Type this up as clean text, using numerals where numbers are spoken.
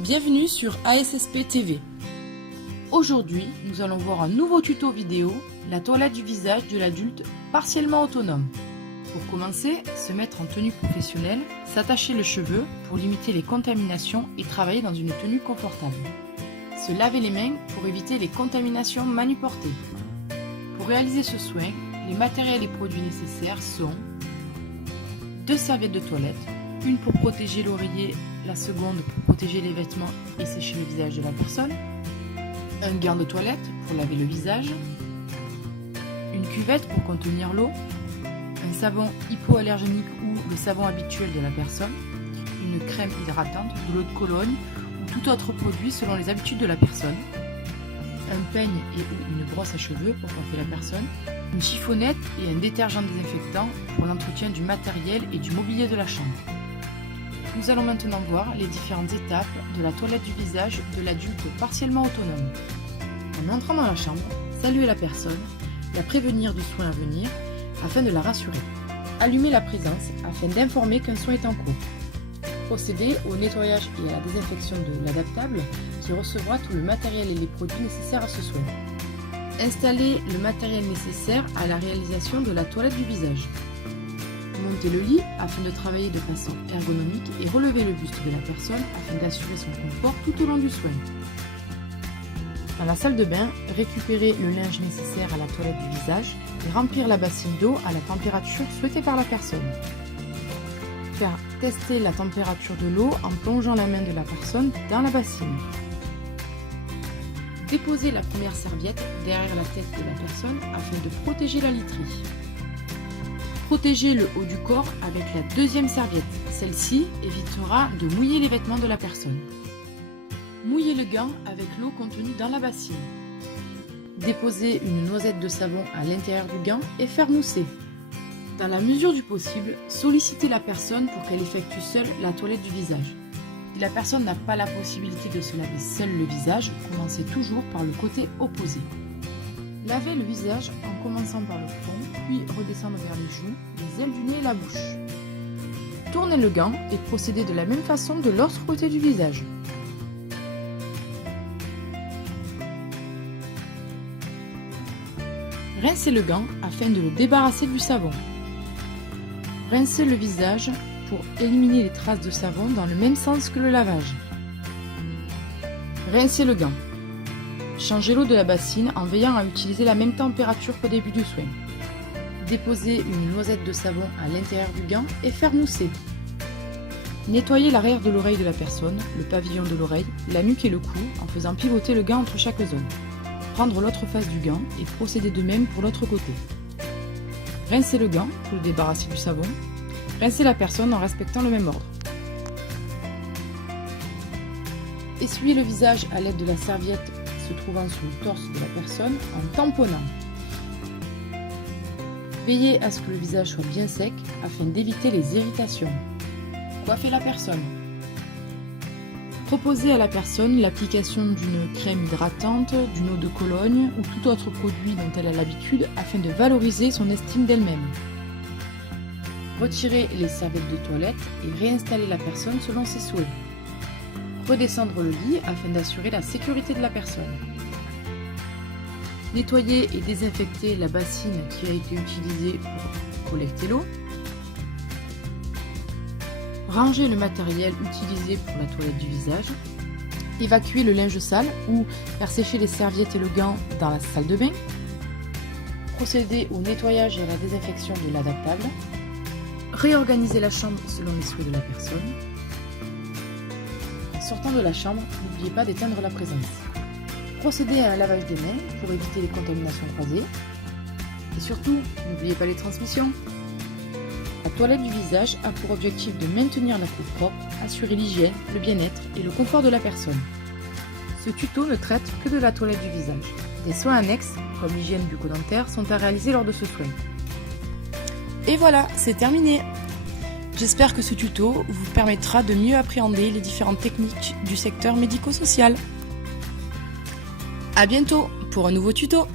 Bienvenue sur ASSP TV. Aujourd'hui, nous allons voir un nouveau tuto vidéo, la toilette du visage de l'adulte partiellement autonome. Pour commencer, se mettre en tenue professionnelle, s'attacher le cheveu pour limiter les contaminations et travailler dans une tenue confortable. Se laver les mains pour éviter les contaminations manuportées. Pour réaliser ce soin, les matériels et produits nécessaires sont 2 serviettes de toilette, une pour protéger l'oreiller, la seconde pour protéger les vêtements et sécher le visage de la personne, un gant de toilette pour laver le visage, une cuvette pour contenir l'eau, un savon hypoallergénique ou le savon habituel de la personne, une crème hydratante, de l'eau de Cologne ou tout autre produit selon les habitudes de la personne, un peigne et ou une brosse à cheveux pour coiffer la personne, une chiffonnette et un détergent désinfectant pour l'entretien du matériel et du mobilier de la chambre. Nous allons maintenant voir les différentes étapes de la toilette du visage de l'adulte partiellement autonome. En entrant dans la chambre, saluer la personne, la prévenir du soin à venir afin de la rassurer. Allumer la présence afin d'informer qu'un soin est en cours. Procéder au nettoyage et à la désinfection de l'adaptable qui recevra tout le matériel et les produits nécessaires à ce soin. Installer le matériel nécessaire à la réalisation de la toilette du visage. Monter le lit afin de travailler de façon ergonomique et relever le buste de la personne afin d'assurer son confort tout au long du soin. Dans la salle de bain, récupérer le linge nécessaire à la toilette du visage et remplir la bassine d'eau à la température souhaitée par la personne. Faire tester la température de l'eau en plongeant la main de la personne dans la bassine. Déposer la première serviette derrière la tête de la personne afin de protéger la literie. Protéger le haut du corps avec la deuxième serviette. Celle-ci évitera de mouiller les vêtements de la personne. Mouiller le gant avec l'eau contenue dans la bassine. Déposer une noisette de savon à l'intérieur du gant et faire mousser. Dans la mesure du possible, solliciter la personne pour qu'elle effectue seule la toilette du visage. Si la personne n'a pas la possibilité de se laver seule le visage, commencez toujours par le côté opposé. Lavez le visage en commençant par le front, puis redescendre vers les joues, les ailes du nez et la bouche. Tournez le gant et procédez de la même façon de l'autre côté du visage. Rincez le gant afin de le débarrasser du savon. Rincez le visage pour éliminer les traces de savon dans le même sens que le lavage. Rincez le gant. Changez l'eau de la bassine en veillant à utiliser la même température qu'au début du soin. Déposez une noisette de savon à l'intérieur du gant et faire mousser. Nettoyez l'arrière de l'oreille de la personne, le pavillon de l'oreille, la nuque et le cou en faisant pivoter le gant entre chaque zone. Prendre l'autre face du gant et procéder de même pour l'autre côté. Rincez le gant pour le débarrasser du savon. Rincez la personne en respectant le même ordre. Essuyez le visage à l'aide de la serviette se trouvant sur le torse de la personne en tamponnant. Veillez à ce que le visage soit bien sec afin d'éviter les irritations. Coiffez la personne. Proposez à la personne l'application d'une crème hydratante, d'une eau de Cologne ou tout autre produit dont elle a l'habitude afin de valoriser son estime d'elle-même. Retirez les serviettes de toilette et réinstallez la personne selon ses souhaits. Redescendre le lit afin d'assurer la sécurité de la personne. Nettoyer et désinfecter la bassine qui a été utilisée pour collecter l'eau. Ranger le matériel utilisé pour la toilette du visage. Évacuer le linge sale ou faire sécher les serviettes et le gant dans la salle de bain. Procéder au nettoyage et à la désinfection de l'adaptable. Réorganiser la chambre selon les souhaits de la personne. En sortant de la chambre, n'oubliez pas d'éteindre la présence. Procédez à un lavage des mains pour éviter les contaminations croisées. Et surtout, n'oubliez pas les transmissions. La toilette du visage a pour objectif de maintenir la peau propre, assurer l'hygiène, le bien-être et le confort de la personne. Ce tuto ne traite que de la toilette du visage. Des soins annexes, comme l'hygiène bucco-dentaire, sont à réaliser lors de ce soin. Et voilà, c'est terminé! J'espère que ce tuto vous permettra de mieux appréhender les différentes techniques du secteur médico-social. À bientôt pour un nouveau tuto!